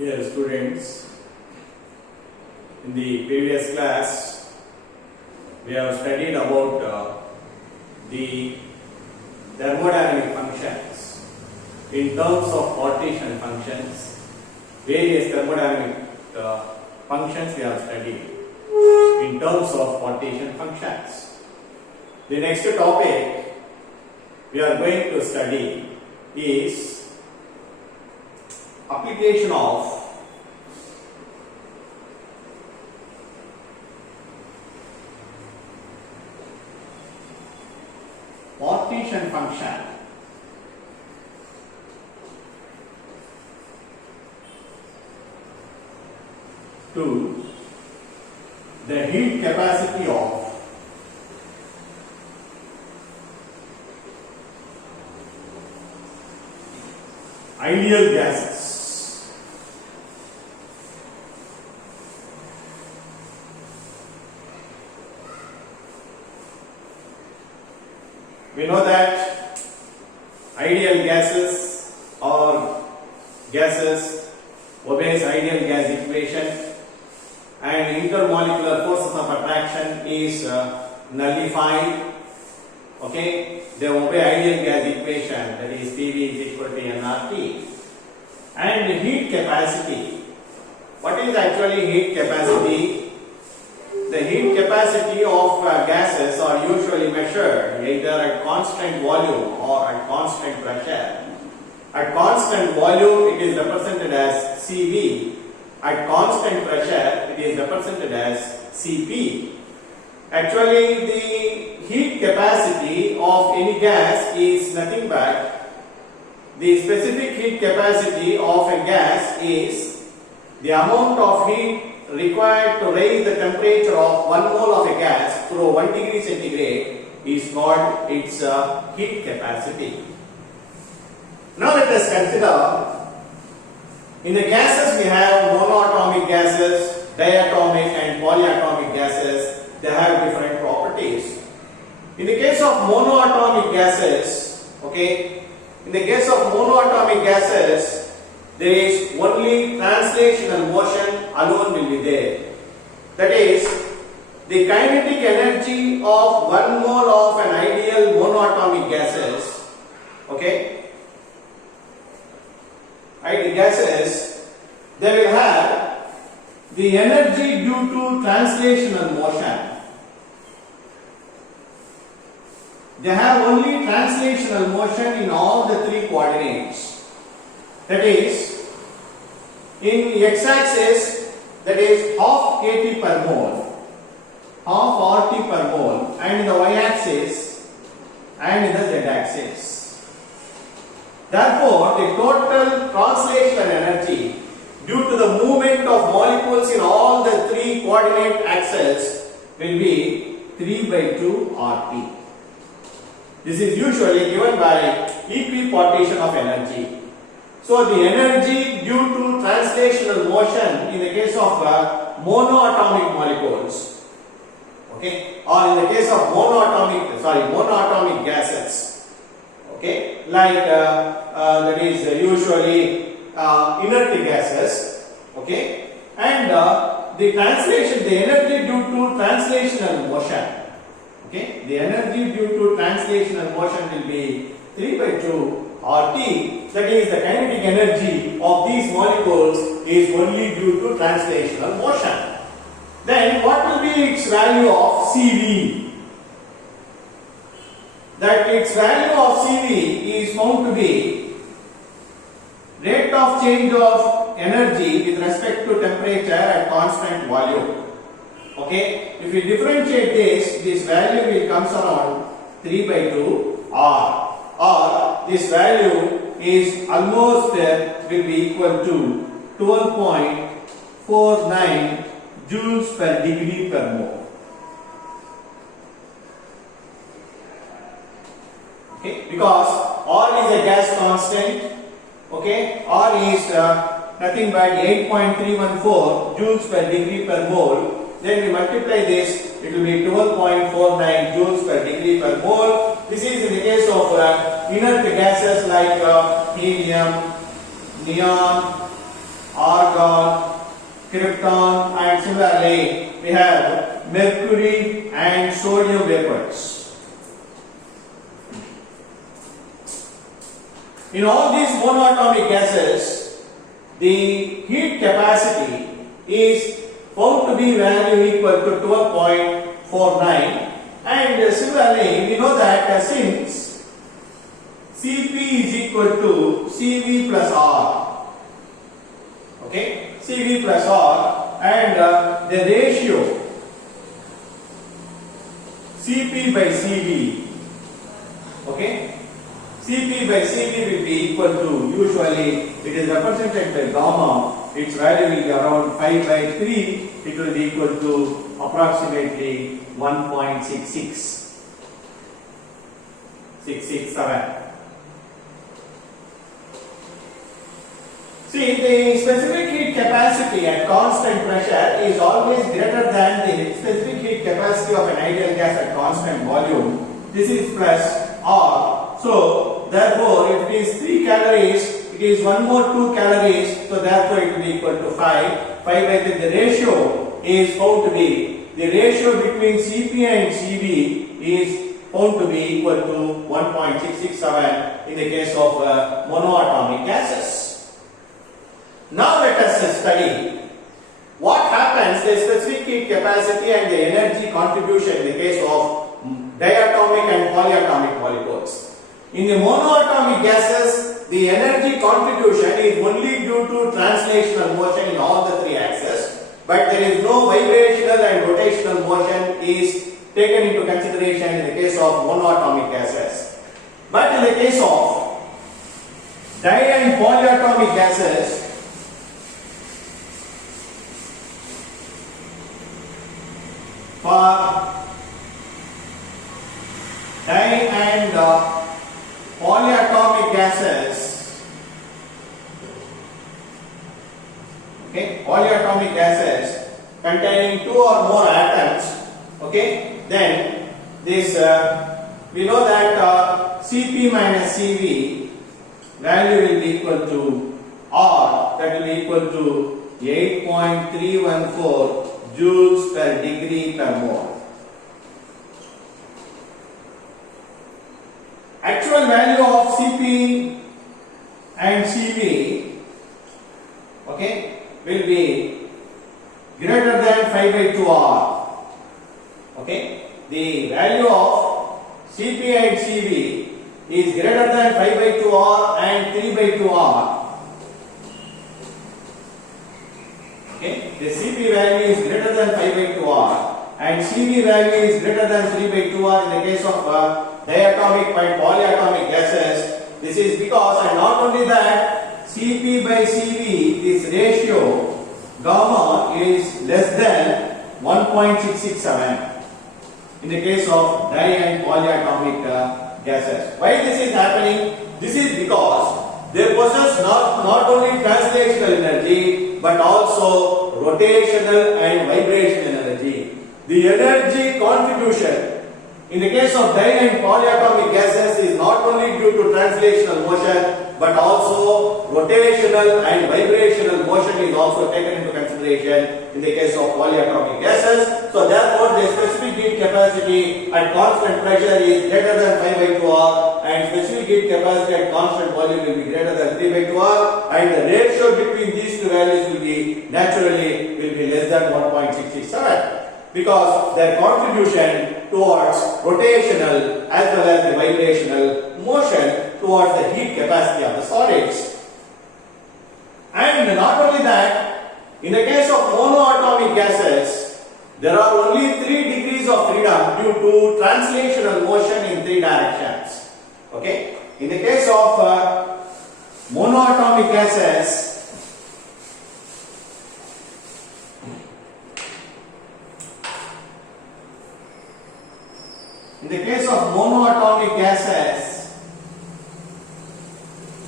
Dear students, in the previous class we have studied about the thermodynamic functions in terms of partition functions. Various thermodynamic functions we have studied in terms of partition functions. The next topic we are going to study is application of partition function to the heat capacity of ideal gases. We know that ideal gases or gases obeys ideal gas equation, and intermolecular forces of attraction is nullified. Okay, they obey ideal gas equation, that is PV is equal to nRT. And heat capacity. What is actually heat capacity? The heat capacity of gases are usually measured either at constant volume or at constant pressure. At constant volume it is represented as CV. At constant pressure it is represented as Cp. Actually the heat capacity of any gas is nothing but the specific heat capacity of a gas is the amount of heat required to raise the temperature of 1 mole of a gas through 1 degree centigrade is called its heat capacity. Now let us consider, in the gases we have monoatomic gases, diatomic and polyatomic gases. They have different properties. In the case of monoatomic gases, okay, in the case of monoatomic gases, there is only translational motion alone will be there. That is, the kinetic energy of 1 mole of an ideal monoatomic gases, okay, ideal gases, they will have the energy due to translational motion. They have only translational motion in all the 3 coordinates. That is, in x-axis, that is half kT per mole, half RT per mole, and in the y-axis and in the z-axis. Therefore, the total translational energy due to the movement of molecules in all the 3 coordinate axes will be 3 by 2 RT. This is usually given by equipartition of energy. So the energy due to translational motion in the case of monoatomic molecules, okay, or in the case of monoatomic gases, okay, like that is usually inert gases, okay, and the energy due to translational motion. Okay, the energy due to translational motion will be 3 by 2 RT, that is the kinetic energy of these molecules is only due to translational motion. Then what will be its value of Cv? That its value of Cv is found to be rate of change of energy with respect to temperature at constant volume. Okay, if we differentiate this value will comes around 3 by 2 R, or this value is almost will be equal to 12.49 joules per degree per mole. Okay, because R is a gas constant, okay, R is nothing but 8.314 joules per degree per mole. Then we multiply this, it will be 12.49 joules per degree per mole. This is in the case of inert gases like helium, neon, argon, krypton, and similarly we have mercury and sodium vapors. In all these monoatomic gases, the heat capacity is found to be value equal to 12.49, and similarly we know that since Cp is equal to Cv plus R, okay, Cv plus R, and the ratio Cp by Cv, okay, Cp by Cv will be equal to, usually it is represented by gamma, its value will be around 5 by 3, it will be equal to approximately 1.66, 667. See, the specific heat capacity at constant pressure is always greater than the specific heat capacity of an ideal gas at constant volume. This is plus R. So, therefore, if it is 3 calories, it is 1 more 2 calories. So, therefore, it will be equal to 5. 5 by 3. The ratio is found to be, the ratio between Cp and Cv is found to be equal to 1.667 in the case of monoatomic gases. Now let us study what happens the specific heat capacity and the energy contribution in the case of diatomic and polyatomic molecules. In the monoatomic gases, the energy contribution is only due to translational motion in all the 3 axes, but there is no vibrational and rotational motion is taken into consideration in the case of monoatomic gases. But in the case of di and polyatomic gases, for di and polyatomic gases, okay, polyatomic gases containing 2 or more atoms, okay, then this we know that Cp minus Cv value will be equal to R, that will be equal to 8.314 joules per degree per mole. Actual value of Cp and Cv, okay, will be greater than 5 by 2 R. Okay, the value of Cp and Cv is greater than 5 by 2 R and 3 by 2 R. Okay, the Cp value is greater than 5 by 2 R and Cv value is greater than 3 by 2 R in the case of diatomic and polyatomic gases. This is because, and not only that, Cp by Cv, this ratio gamma is less than 1.667 in the case of di and polyatomic gases. Why this is happening? This is because they possess not only translational energy but also rotational and vibrational energy. The energy contribution in the case of di and polyatomic gases is not only due to translational motion but also rotational and vibrational motion is also taken into consideration in the case of polyatomic gases. So therefore the specific heat capacity at constant pressure is greater than 5 by 2 R and specific heat capacity at constant volume will be greater than 3 by 2 R, and the ratio between these two values will be naturally less than 1.667 because their contribution towards rotational as well as the vibrational motion towards the heat capacity of the solids. And not only that, in the case of monoatomic gases, there are only 3 degrees of freedom due to translational motion in 3 directions. Okay? In the case of monoatomic gases,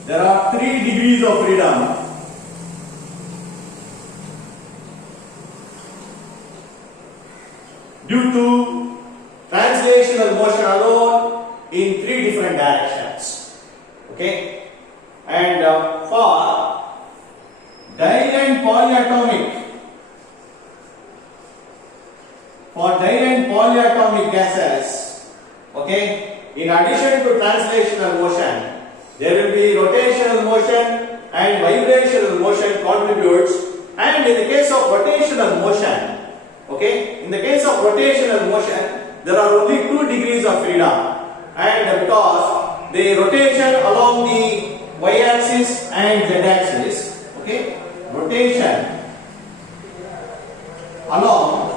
there are 3 degrees of freedom due to translational motion alone in 3 different directions. Okay, and for di di and polyatomic. For di and polyatomic gases, okay, in addition to translational motion, there will be rotational motion and vibrational motion contributes. And in the case of rotational motion, okay, in the case of rotational motion, there are only 2 degrees of freedom, and because the rotation along the y-axis and z-axis, okay, rotation along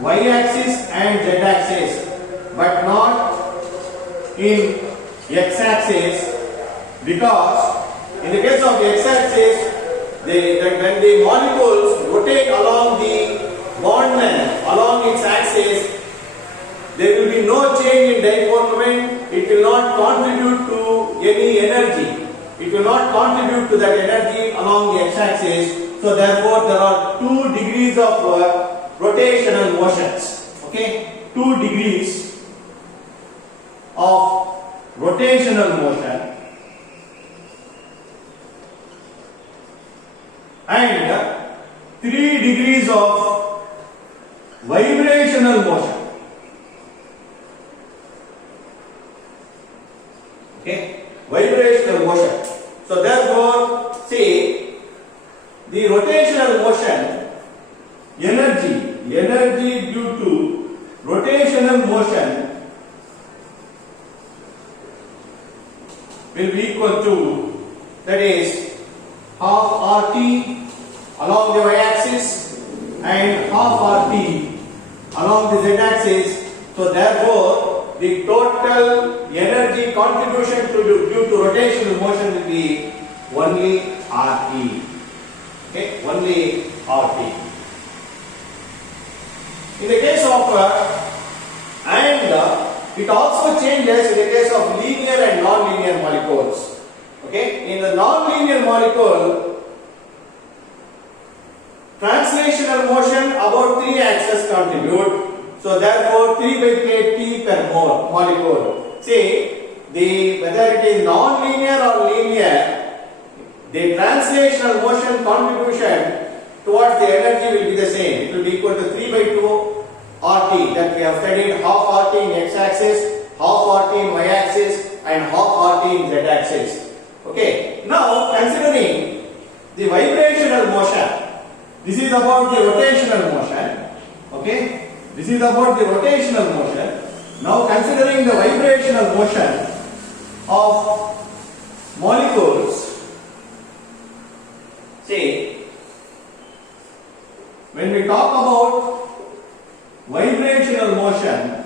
y-axis and z-axis, but not in x-axis, because in the case of the x-axis, when the molecules rotate along the bond length along its axis, there will be no change in dipole moment. It will not contribute to any energy. It will not contribute to that energy along the x-axis. So therefore, there are 2 degrees of rotational motions. Okay, 2 degrees of rotational motion and 3 degrees of vibrational motion. Okay, vibrational motion. So therefore, see, the rotational motion energy due to rotational motion will be equal to, that is, half RT along the y-axis and half RT along the z-axis. So therefore, the total energy contribution due to rotational motion will be only RT. Okay, only RT. In the case of it also changes in the case of linear and non-linear molecules. Okay, in the non-linear molecule, translational motion about 3 axes contribute. So therefore, 3 by kT per molecule. See, whether it is non-linear or linear, the translational motion contribution towards the energy will be the same. It will be equal to 3 by 2 RT, that we have studied, half RT in x-axis, half RT in y-axis, and half RT in z-axis. Okay, now considering the vibrational motion, this is about the rotational motion. Okay, this is about the rotational motion. Now considering the vibrational motion of molecules, see, when we talk about vibrational motion,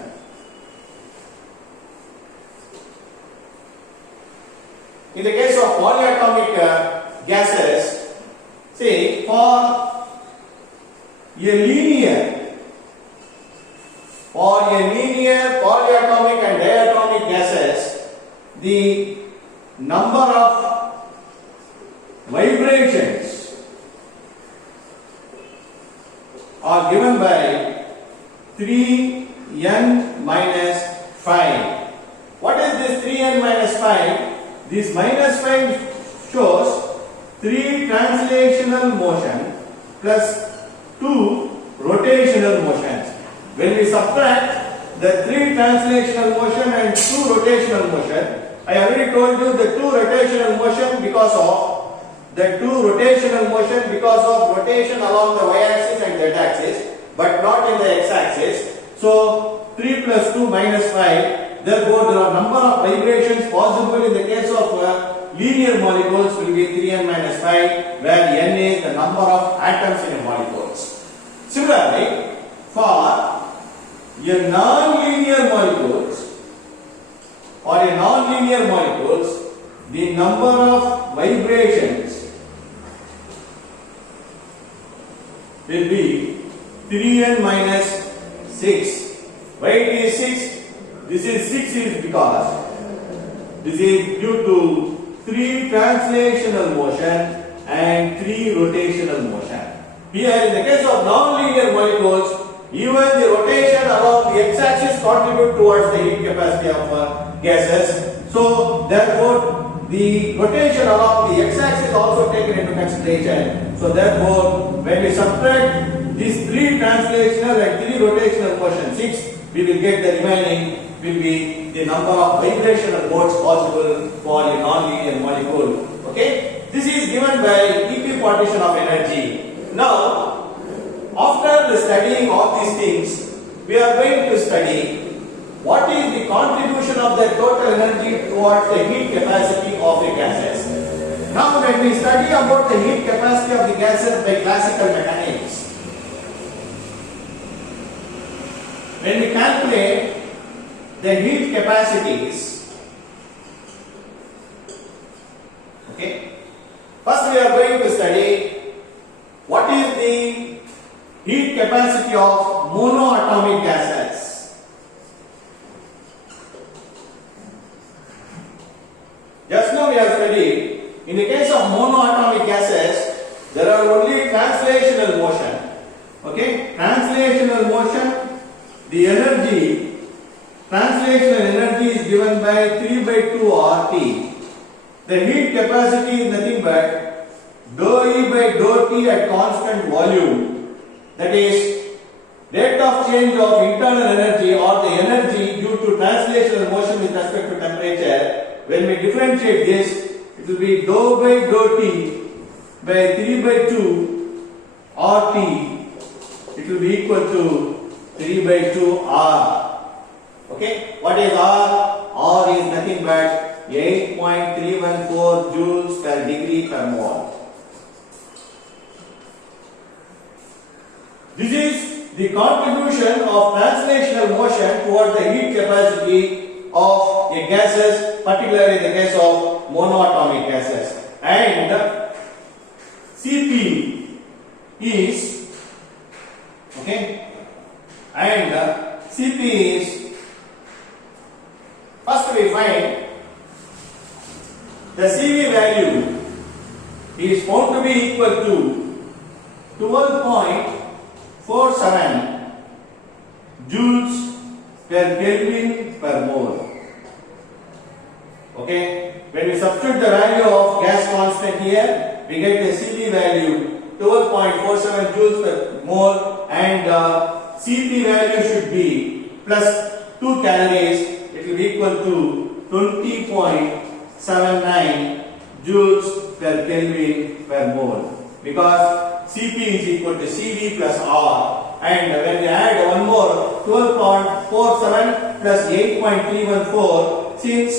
in the case of polyatomic gases, see, for a linear polyatomic and diatomic gases, the number of vibrations are given by 3n minus 5. What is this 3n minus 5? This minus 5 shows 3 translational motion plus 2 rotational motions. When we subtract the 3 translational motion and 2 rotational motion, I already told you the 2 rotational motion because of rotation along the y-axis and z-axis, but not in the x-axis. So 3 plus 2 minus 5. Therefore, there are number of vibrations possible in the case of linear molecules will be 3n minus 5, where n is the number of atoms in a molecules. Similarly, for a non-linear molecules, the number of vibrations will be 3n minus 6. Why it is 6? This is 6 is because this is due to 3 translational motion and 3 rotational motion. Here in the case of non-linear molecules, even the rotation along the x-axis contribute towards the heat capacity of gases. So therefore, the rotation along the x-axis is also taken into consideration. So therefore, when we subtract these 3 translational and 3 rotational motions, 6, we will get the remaining will be the number of vibrational modes possible for a non-linear molecule. Okay, this is given by equipartition of energy. Now, after the studying of these things, we are going to study what is the contribution of the total energy towards the heat capacity of the gases. Now, when we study about the heat capacity of the gases by classical mechanics, when we calculate the heat capacities, okay, first we are going to study what is the heat capacity of monoatomic gases. Just now we have studied, in the case of monoatomic gases, there are only translational motion. Okay, translational motion, the energy, translational energy is given by 3 by 2 RT. The heat capacity is nothing but dou E by dou T at constant volume. That is, rate of change of internal energy or the energy due to translational motion with respect to temperature. When we differentiate this, it will be dou by dou T by 3 by 2 RT. It will be equal to 3 by 2 R. Okay, what is R? R is nothing but 8.314 joules per degree per mole. This is the contribution of translational motion toward the heat capacity of a gases, particularly in the case of monoatomic gases. And Cp is, okay, and Cp is, first we find the Cv value is found to be equal to 12.47 joules per Kelvin per mole. Okay, when we substitute the value of gas constant here, we get the Cv value 12.47 joules per mole, and Cp value should be plus 2 calories. It will be equal to 20.79 joules per Kelvin per mole, because Cp is equal to Cv plus R, and when we add one more 12.47 plus 8.314,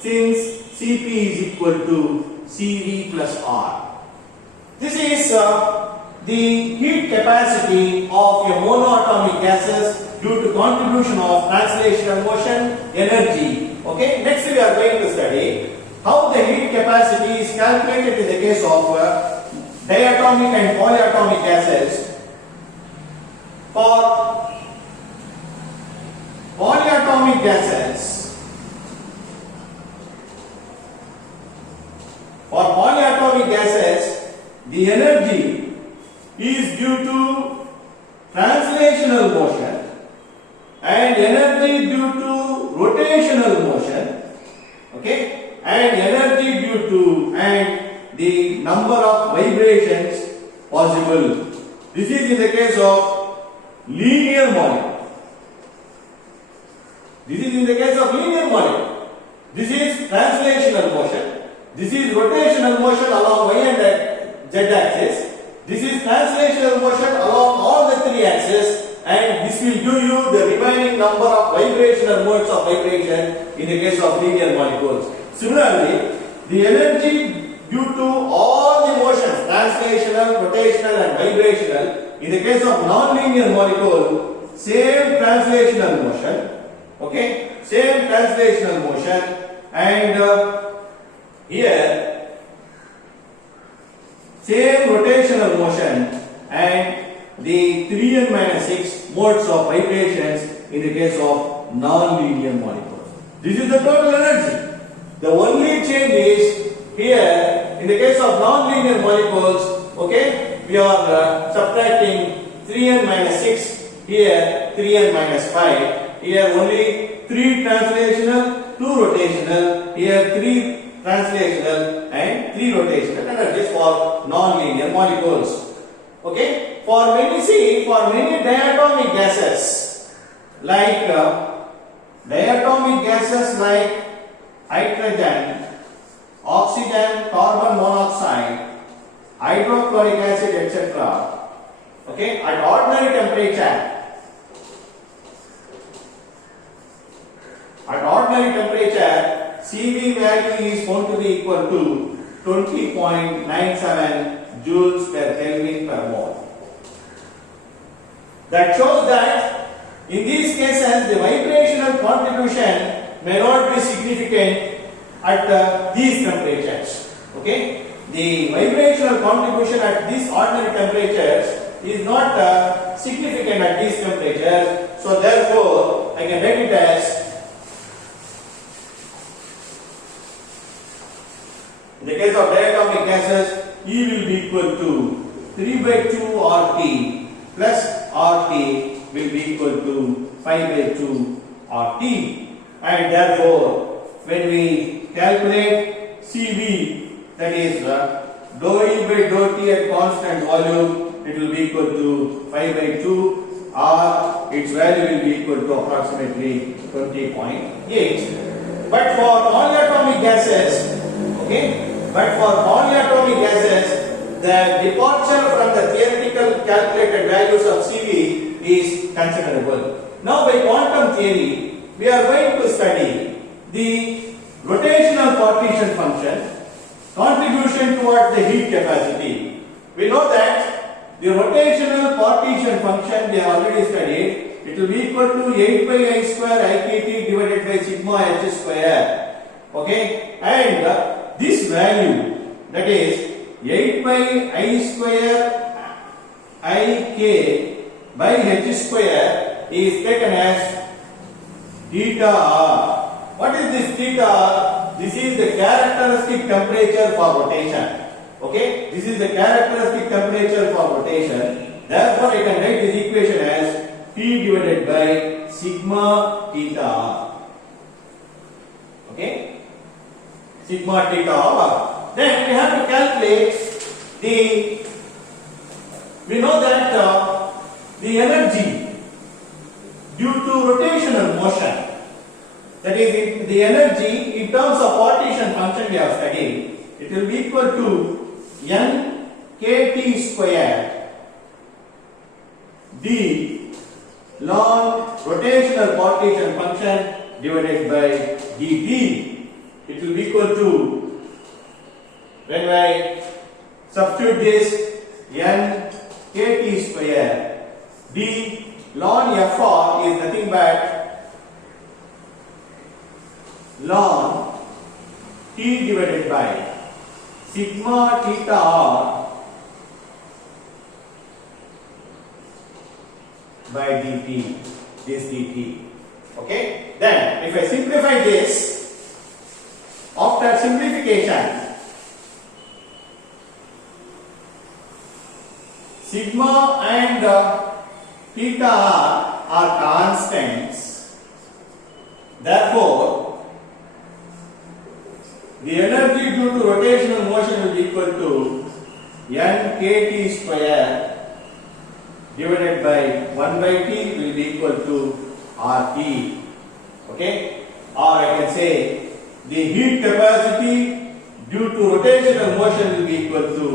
since Cp is equal to Cv plus R. This is the heat capacity of a monoatomic gases due to contribution of translational motion energy. Okay, next we are going to study how the heat capacity is calculated in the case of diatomic and polyatomic gases. For polyatomic gases, the energy is due to translational motion and energy due to rotational motion, okay, and energy due to and the number of vibrations possible. This is in the case of linear molecule. This is in the case of linear molecule. This is translational motion. This is rotational motion along y and z axis. This is translational motion along all the 3 axes, and this will give you the remaining number of vibrational modes of vibration in the case of linear molecules. Similarly, the energy due to all the motions, translational, rotational and vibrational, in the case of non-linear molecule, same translational motion, okay, same translational motion, and here same rotational motion and the 3n minus 6 modes of vibrations in the case of non-linear molecules. This is the total energy. The only change is here in the case of non-linear molecules, okay, we are subtracting 3n minus 6, here 3n minus 5, here only 3 translational, 2 rotational, here 3 translational and 3 rotational energies for non-linear molecules. Okay, for many diatomic gases like hydrogen, oxygen, carbon monoxide, hydrochloric acid, etc. Okay, at ordinary temperature, CV value is found to be equal to 20.97 joules per Kelvin per mole. That shows that in these cases the vibrational contribution may not be significant at these temperatures. Okay, the vibrational contribution at these ordinary temperatures is not significant at these temperatures. So therefore, I can write it as, in the case of diatomic gases, E will be equal to 3 by 2 RT plus RT will be equal to 5 by 2 RT, and therefore when we calculate CV, that is dou E by dou T at constant volume, it will be equal to 5 by 2, or its value will be equal to approximately 20.8. But for polyatomic gases, the departure from the theoretical calculated values of CV is considerable. Now by quantum theory, we are going to study the rotational partition function, contribution towards the heat capacity. We know that the rotational partition function we have already studied. It will be equal to 8 by I square IKT divided by sigma H square. Okay, and this value, that is 8 by I square Ik by H square, is taken as theta R. What is this theta R? This is the characteristic temperature for rotation. Okay, this is the characteristic temperature for rotation. Therefore, I can write this equation as T divided by sigma theta R. Okay, sigma theta R. Then we have to calculate we know that the energy due to rotational motion, that is the energy in terms of partition function we have studied, it will be equal to N kT square d ln rotational partition function divided by dt. It will be equal to, when I substitute this, N kT square d ln Fr is nothing but ln T divided by sigma theta R by dt, this dt. Okay, then if I simplify this, after simplification, sigma and theta R are constants. Therefore, the energy due to rotational motion will be equal to N kT square divided by 1 by T will be equal to RT. Okay, or I can say the heat capacity due to rotational motion will be equal to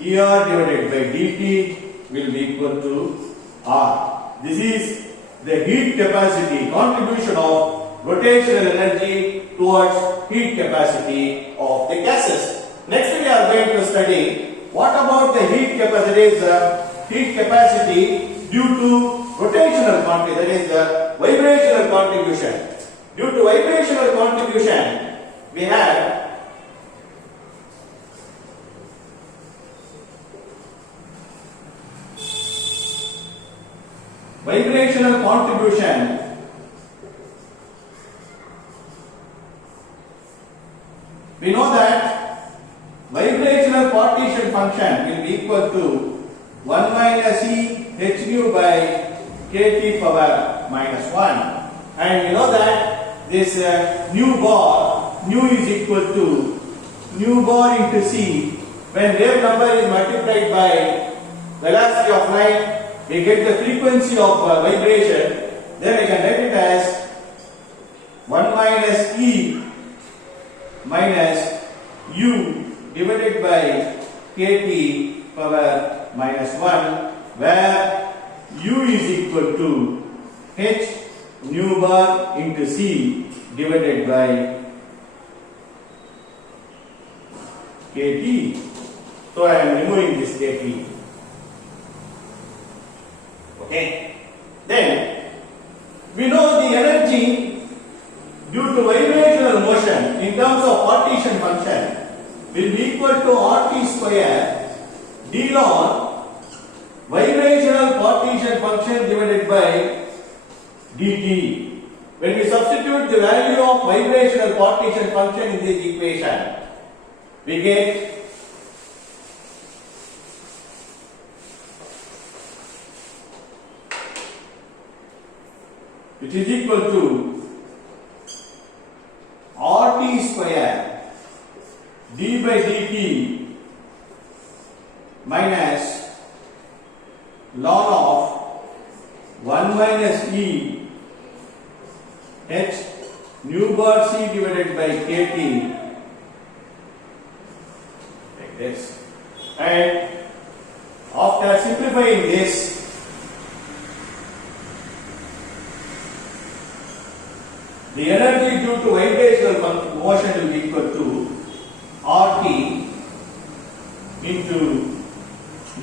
ER divided by dt will be equal to R. This is the heat capacity, contribution of rotational energy towards heat capacity of the gases. Next we are going to study what about the heat capacity, heat capacity due to rotational contribution, that is the vibrational contribution. Due to vibrational contribution, we have vibrational contribution we know that vibrational partition function will be equal to 1 minus E h nu by kT power minus 1, and we know that this nu bar nu is equal to nu bar into c. When wave number is multiplied by velocity of light, we get the frequency of vibration. Then I can write it as 1 minus e minus u divided by kt power minus 1, where u is equal to h nu bar into c divided by kt. So I am removing this kt. Okay. Then we know the energy due to vibrational motion in terms of partition function will be equal to RT square d log vibrational partition function divided by dt. When we substitute the value of vibrational partition function in this equation, we get which is equal to RT square d by dt minus ln of 1 minus e h nu bar c divided by kt, like this. And after simplifying this, the energy due to vibrational motion will be equal to RT into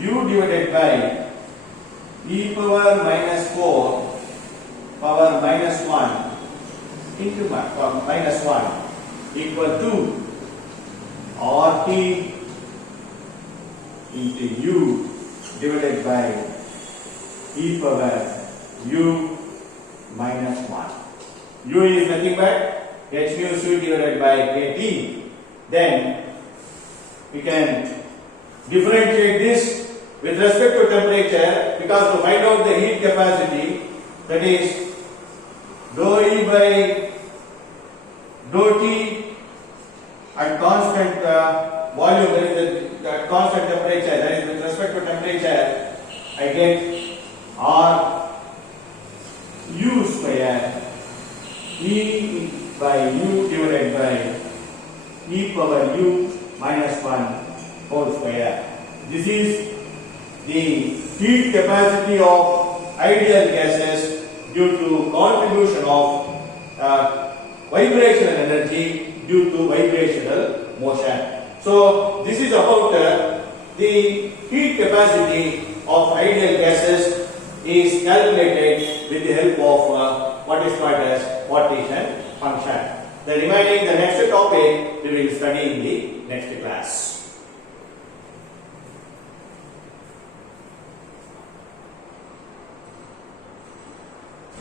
u divided by e power minus 4 power minus 1 into minus 1 equal to RT into u divided by e power u minus 1. U is nothing but h mu c divided by kt. Then we can differentiate this with respect to temperature, because to find out the heat capacity, that is dou E by dou T at constant volume, that is at constant temperature, that is with respect to temperature, I get R U square E by U divided by e power U minus 1 whole square. This is the heat capacity of ideal gases due to contribution of vibrational energy due to vibrational motion. So this is about the heat capacity of ideal gases is calculated with the help of what is called as partition function. The remaining, the next topic we will study in the next class.